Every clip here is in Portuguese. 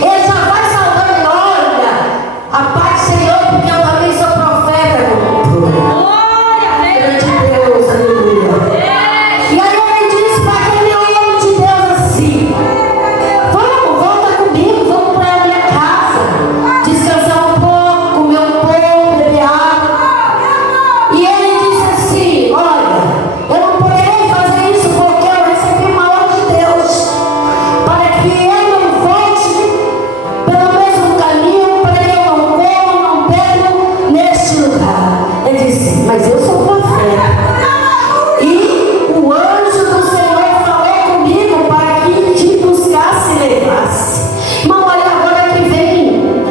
Ele já vai saudando, olha, a paz do Senhor, porque eu também sou profeta. Glória a Deus, aleluia. E aí ele diz para aquele homem de Deus assim: vamos, volta comigo, vamos para a minha casa, descansar um pouco, comer um pouco, beber água. E ele disse assim: olha, eu não poderei fazer isso porque eu recebi uma ordem de Deus, para que eu não volte pelo mesmo caminho, para que eu não como, não bebo neste lugar. Ele disse: mas eu sou profeta. E o anjo do Senhor falou comigo para que te buscasse e levasse. Irmão, olha agora que vem.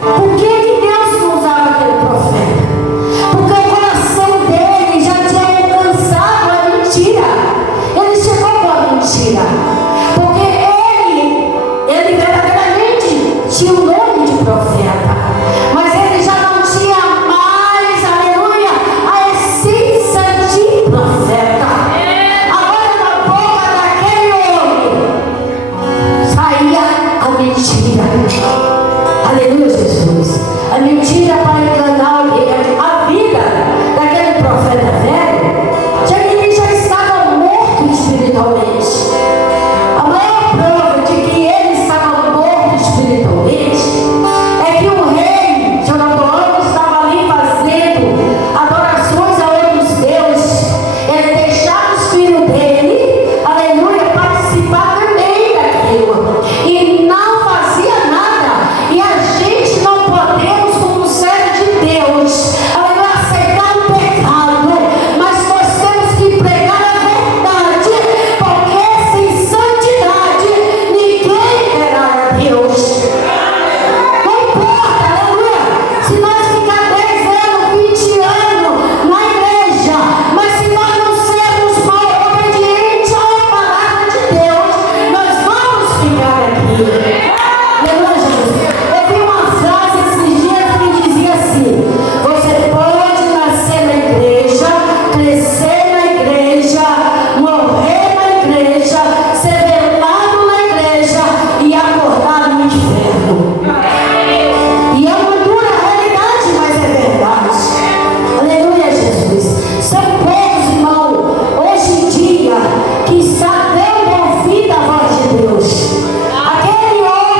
Por que Deus não usava aquele profeta? Porque o coração dele já tinha alcançado a mentira. Ele chegou com a mentira. Porque ele verdadeiramente tinha o nome de profeta. Mas ele já não tinha mais, aleluia, a essência de profeta. Agora da boca daquele homem saía a mentira. Aleluia, Jesus. A mentira para enganar alguém. A vida daquele profeta velho, já que ele já estava morto espiritualmente. A maior prova de que ele estava morto espiritualmente é que o rei Jeroboão estava ali fazendo adorações a outros deuses. Ele deixava os filhos dele, aleluia, participar também daquilo. E não fazia nada. E a gente não podemos, como servo de Deus, aleluia, aceitar o pecado. Mas nós temos que pregar a verdade, porque sem santidade ninguém verá a Deus. Não importa, aleluia, se nós ficar 10 anos, 20 anos na igreja, mas se nós não sermos mal obedientes à palavra de Deus, nós vamos ficar aqui. Aleluia, Jesus. Eu vi uma frase esses dias que dizia assim: você pode nascer na igreja, crescer na igreja, morrer na igreja, ser velado na igreja e acordar no inferno. E é uma dura realidade, mas é verdade. Aleluia, Jesus. São poucos, irmão, hoje em dia, que está dando ouvido à voz de Deus. Aquele homem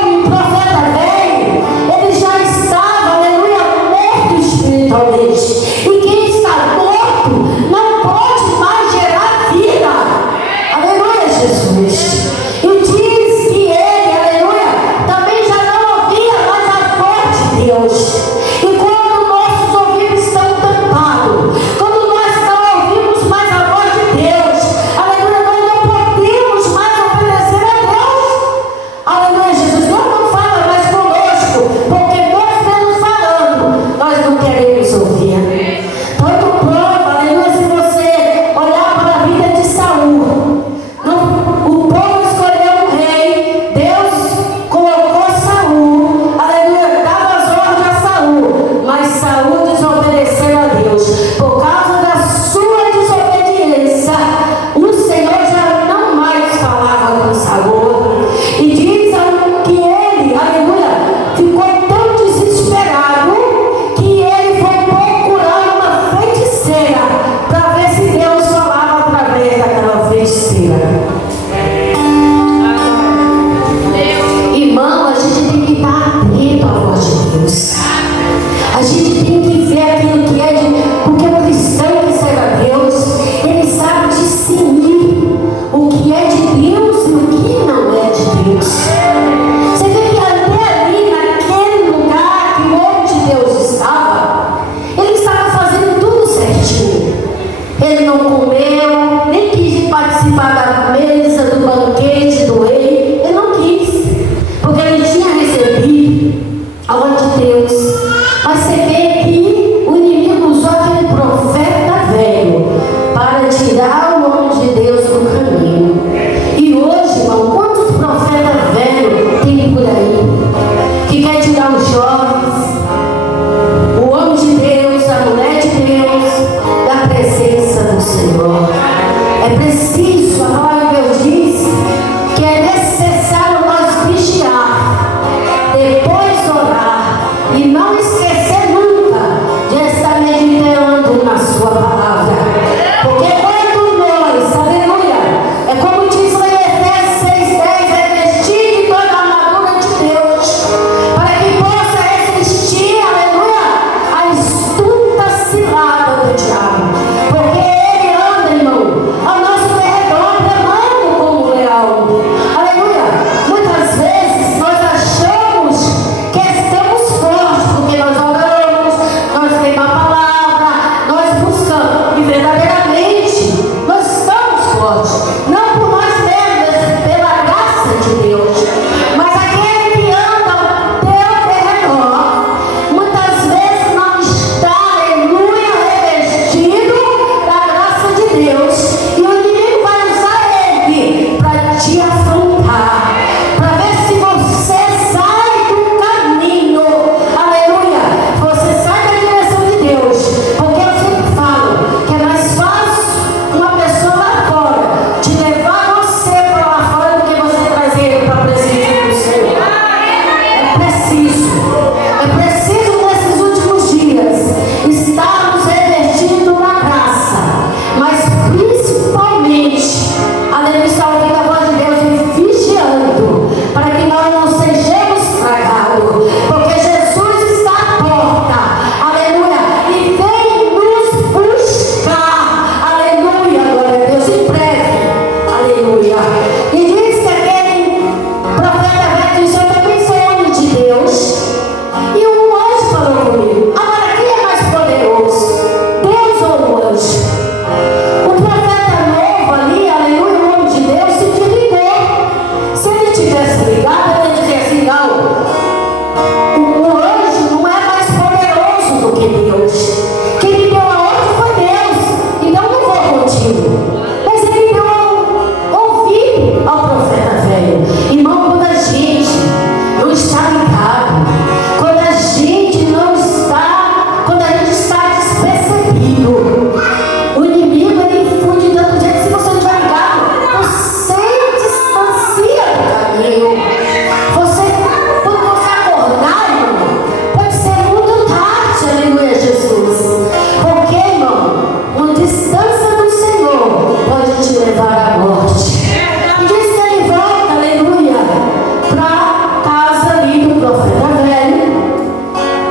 profeta velho,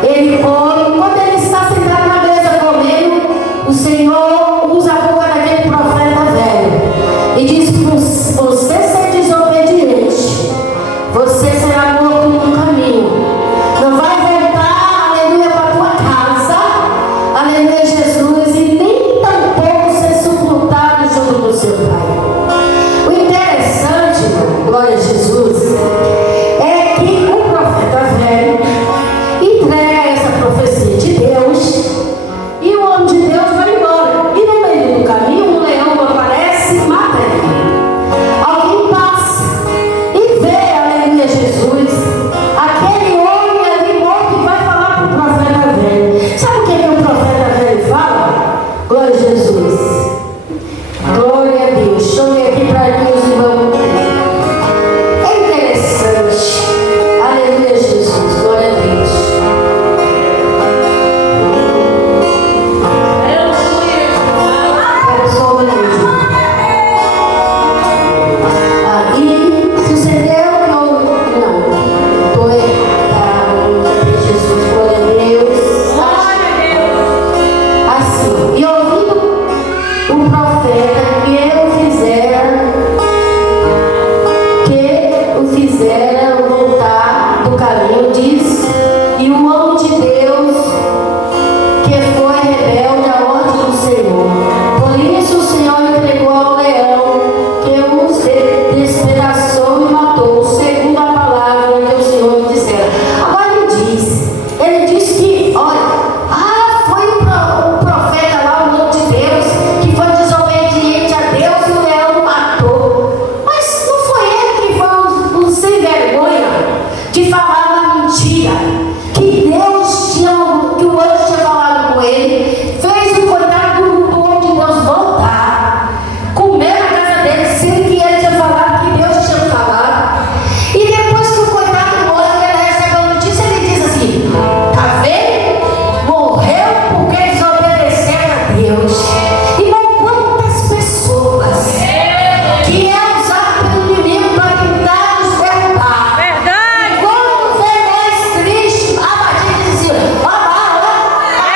ele come, quando ele está sentado na mesa comendo, o Senhor usa a boca daquele profeta velho e diz: você ser desobediente, você será morto no caminho, não vai voltar, aleluia, para a tua casa, aleluia, Jesus, e nem tampouco ser sepultado junto com seu pai. O interessante, glória a Jesus, é que o profeta velho entrega essa profecia de Deus e o homem de Deus vai embora. E no meio do caminho, um leão aparece e mata ele. Alguém passa e vê, aleluia, Jesus, aquele homem ali morto, e vai falar para o profeta velho. Sabe o que o profeta velho fala? Glória a Jesus. Glória a Deus. Chame aqui para que os irmãos. É interessante. Aleluia, Jesus. Glória a Deus. Era só uma mesmo. Aí sucedeu que eu. Não. Estou errada. Jesus. Glória a Deus. Assim. E ouvindo o profeta que o fizera voltar do caminho, diz, e o homem de Deus que foi rebelde à ordem do Senhor. Por isso o Senhor entregou ao leão, que os despedaçou e matou, segundo a palavra que o Senhor lhe dissera. Agora ele diz que, olha, foi o profeta lá, o homem de Deus, que foi desobediente a Deus, e o leão matou. Mas não foi ele que foi o sem vergonha de falar uma mentira, que Deus tinha, que o anjo tinha falado com ele, fez o coitado do homem de Deus voltar, comer na casa dele, sem que ele tinha falado, que Deus tinha falado. E depois que o coitado morre, ele recebe a notícia, ele diz assim: tá vendo? Morreu porque desobedeceram a Deus. Irmão, quantas pessoas que é usado pelo inimigo para tentar nos derrubar. Verdade. Quando vê nós tristes, abatidos, diz assim: ó lá,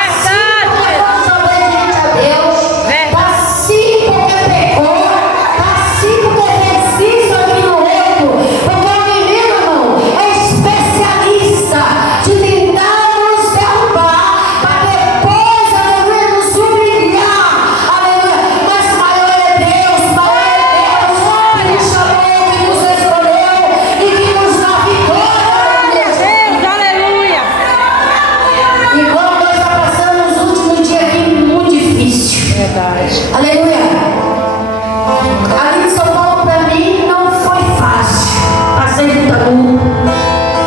assim porque foi desobediente a Deus, Verdade. tá assim porque pecou, tá assim porque fez isso aqui no outro, porque o inimigo, irmão, é especialista de tentar nos derrubar, para depois, aleluia, nos humilhar, aleluia. Mas maior é Deus, que nos chamou, que nos escolheu e que nos dá vitória, Deus, aleluia. igual nós está passando nos últimos dias aqui, muito difícil. Verdade. Aleluia. Ali em São Paulo, para mim, não foi fácil. Passei muita luta,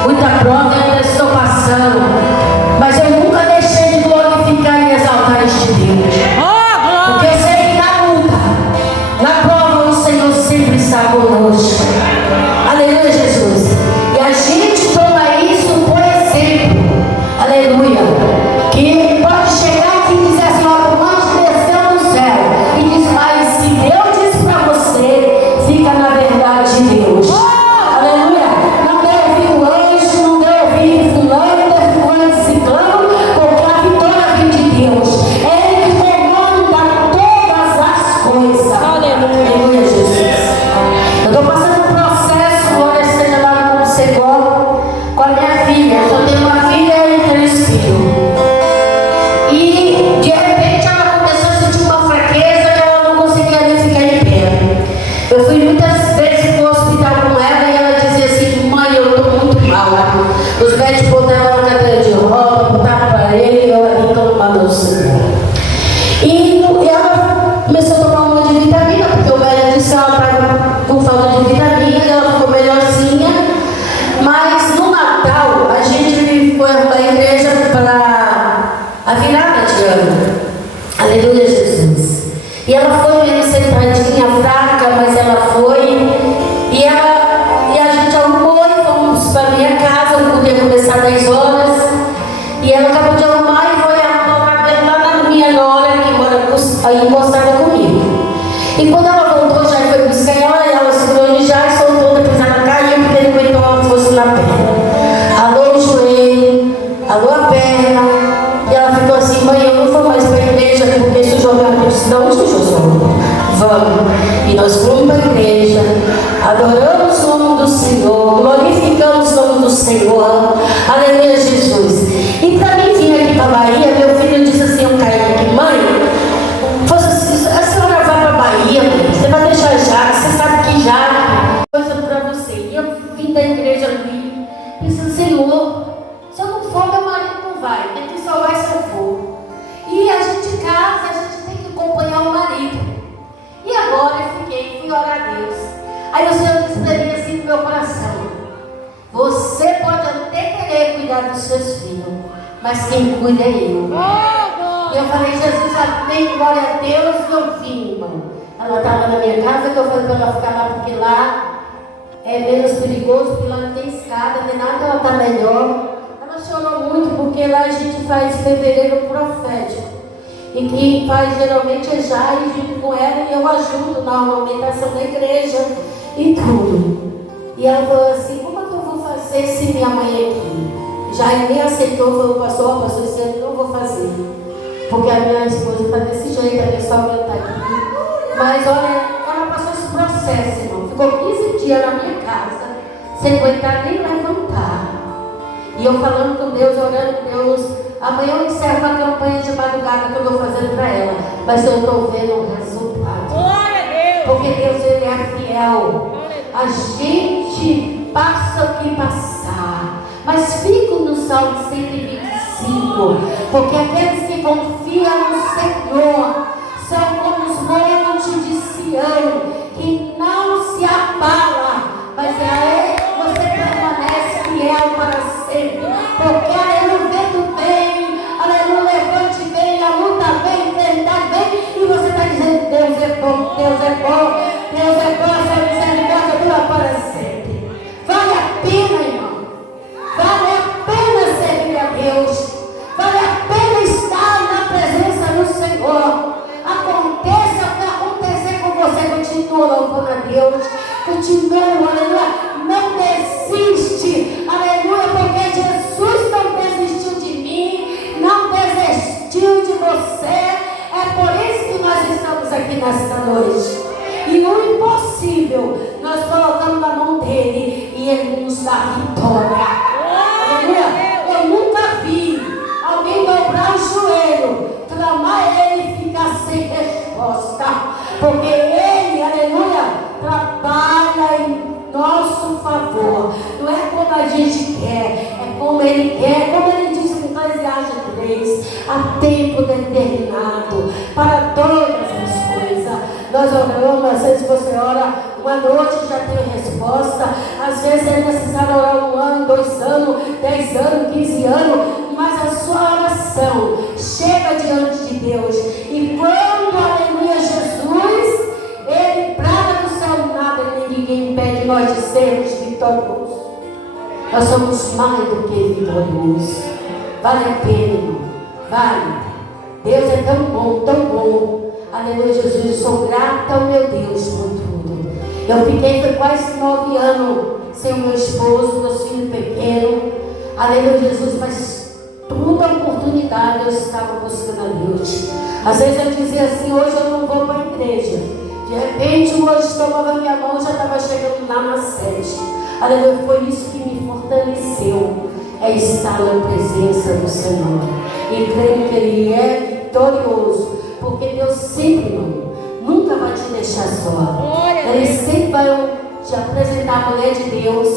muita prova, eu ainda estou passando. Mas eu nunca deixei de glorificar e exaltar este Deus. Oh, Porque glória. eu sei que na luta, na prova, o Senhor sempre está conosco. Aleluia, Jesus. E a gente toma isso por exemplo. Aleluia. Que pode chegar aqui e dizer assim: ó, o anjo desceu do céu. E diz: mas se Deus diz para você, fica na verdade de Deus. Aleluia. Não deu ouvir o anjo, não deu ouvir fulano, não deu fulano, ciclano, porque a vitória vem de Deus. É Ele que comanda todas as coisas. Aleluia, Jesus. Eu estou passando um processo, glória seja dada como Segol, com a minha filha. Eu só tenho uma filha e 3 filhos. E de repente ela começou a sentir uma fraqueza que ela não conseguia nem ficar em pé. Eu fui muitas vezes para o hospital com ela e ela dizia assim: mãe, eu estou muito mal. Os médicos botaram ela na cadeira de roda, botaram aparelho e eu ali tomando o Senhor. E ela começou a tomar um monte de vitamina, porque o médico disse que ela estava com falta de vitamina, ela ficou melhorzinha. Mas no Natal a gente foi para a igreja para a virada de ano. Aleluia, Jesus. E ela foi meio sentadinha, fraca, mas ela foi. E a gente arrumou e fomos para minha casa. Eu podia começar 10 sábado e nós fomos para a igreja, adoramos o nome do Senhor, glorificamos o nome do Senhor, aleluia, Jesus. E para mim vir aqui para a Bahia, meu filho disse assim, eu caí aqui, mãe, a senhora vai para a Bahia, você vai deixar já, você sabe que já coisa para você. E eu vim da igreja ali, disse, Senhor, se eu não for, meu marido não vai, ele só vai se eu for. E a gente casa, a gente tem que acompanhar o marido. E agora eu fui orar a Deus. Aí o Senhor disse para mim assim no meu coração, você pode até querer cuidar dos seus filhos, mas quem cuida é eu. E eu falei, Jesus, amém, glória a Deus, meu filho, irmão. Ela estava na minha casa, que eu falei para ela ficar lá, porque lá é menos perigoso, porque lá não tem escada, nem nada, ela está melhor. Ela chorou muito, porque lá a gente faz fevereiro profético. E quem faz geralmente é Jair junto com ela, e eu ajudo na alimentação da igreja e tudo. E ela falou assim, como é que eu vou fazer se minha mãe é aqui? Jair nem aceitou, falou, pastor, esse ano eu não vou fazer. Porque a minha esposa está desse jeito, a minha sogra está aqui. Mas olha, ela passou esse processo, irmão. Ficou 15 dias na minha casa, sem aguentar nem levantar. E eu falando com Deus, orando com Deus. Amanhã eu encerro uma campanha de madrugada que eu estou fazendo para ela. Mas eu estou vendo o resultado. Glória a Deus! Porque Deus, Ele é fiel. A gente passa o que passar. Mas fico no Salmo 125. Porque aqueles que confiam no Senhor são como os montes de Sião, que não se abala, mas você permanece fiel para sempre. Porque aleluia, o vento vem, aleluia, levante vem, a luta vem, a enfermidade vem, e você está dizendo, Deus é bom, Deus é bom, Deus é bom, a sua misericórdia dura para sempre. Vale a pena, irmão. Vale a pena servir a Deus. Vale a pena estar na presença do Senhor. Aconteça o que acontecer com você, continua louvando a Deus, continua, aleluia, não desiste, aleluia, porque Jesus não desistiu de mim, não desistiu de você. É por isso que nós estamos aqui nesta noite. E o impossível nós colocamos na mão dele e ele nos dá vitória. Aleluia. Eu nunca vi alguém dobrar o joelho, clamar a ele e ficar sem resposta, porque ele, aleluia, trabalha em nosso favor. Não é como a gente quer, é como ele quer, como ele diz em Eclesiastes 3, há tempo determinado para todas as coisas. Nós oramos, às vezes você ora uma noite e já tem resposta, às vezes é necessário orar 1 ano, 2 anos, 10 anos, 15 anos, mas a sua oração chega diante de Deus. E quando, aleluia, Jesus, ele brada do céu, nada nem ninguém impede nós de sermos vitoriosos. Nós somos mais do que vitoriosos. Vale a pena, irmão. Vale. Deus é tão bom, tão bom. Aleluia, Jesus, eu sou grata ao meu Deus por tudo. Eu fiquei por quase 9 anos sem o meu esposo, meus filhos pequenos. Aleluia, Jesus, mas toda oportunidade eu estava buscando a Deus. Às vezes eu dizia assim, hoje eu não vou para a igreja. De repente, hoje tomava minha mão, já estava chegando lá na sede. Aleluia, foi isso que me fortaleceu. É estar na presença do Senhor. E creio que Ele é vitorioso. Porque Deus sempre, irmão, nunca vai te deixar só. Ele sempre vai te apresentar a mulher de Deus,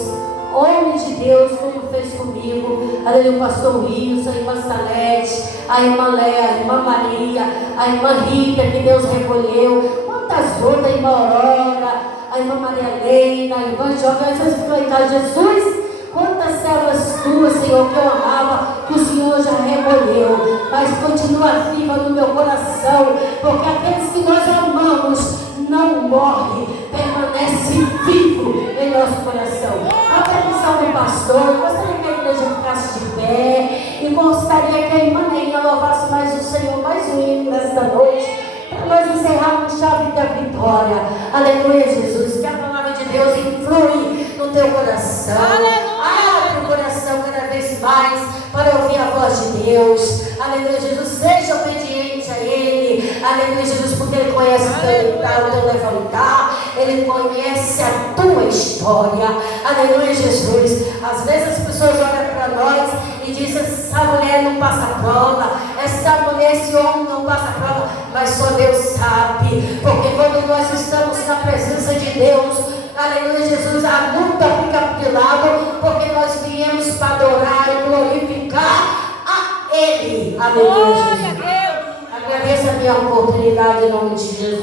homem de Deus, como fez comigo. Aleluia, o pastor Wilson, a irmã Salete, a irmã Léa, a irmã Maria, a irmã Rita, que Deus recolheu. Quantas outras, a irmã Aurora, a irmã Maria Leina, a irmã Joga. Vocês ficam em casa, Jesus, quantas servas tuas, Senhor, que eu amava, que o Senhor já recolheu, mas continua viva no meu coração, porque aqueles que nós amamos não morrem, permanece vivo em nosso coração. A permissão do pastor, eu gostaria que a igreja ficasse de pé, e gostaria que a irmã Neinha louvasse mais o Senhor, mais um hino nesta noite, para nós encerrarmos chave da vitória. Aleluia, Jesus, que a palavra de Deus influi no teu coração. Abre o coração cada vez mais para ouvir a voz de Deus. Aleluia, Jesus, seja obediente a Ele. Aleluia, Jesus, porque Ele conhece o teu levantar, Ele conhece a tua história. Aleluia, Jesus. Às vezes as pessoas olham para nós e dizem: essa mulher não passa prova, essa mulher, esse homem não passa prova, mas só Deus sabe, porque quando nós estamos na presença de Deus, aleluia, Jesus, a luta fica de lado, porque nós viemos para adorar e glorificar a Ele. Aleluia, Jesus. Agradeça a minha oportunidade em nome de Jesus.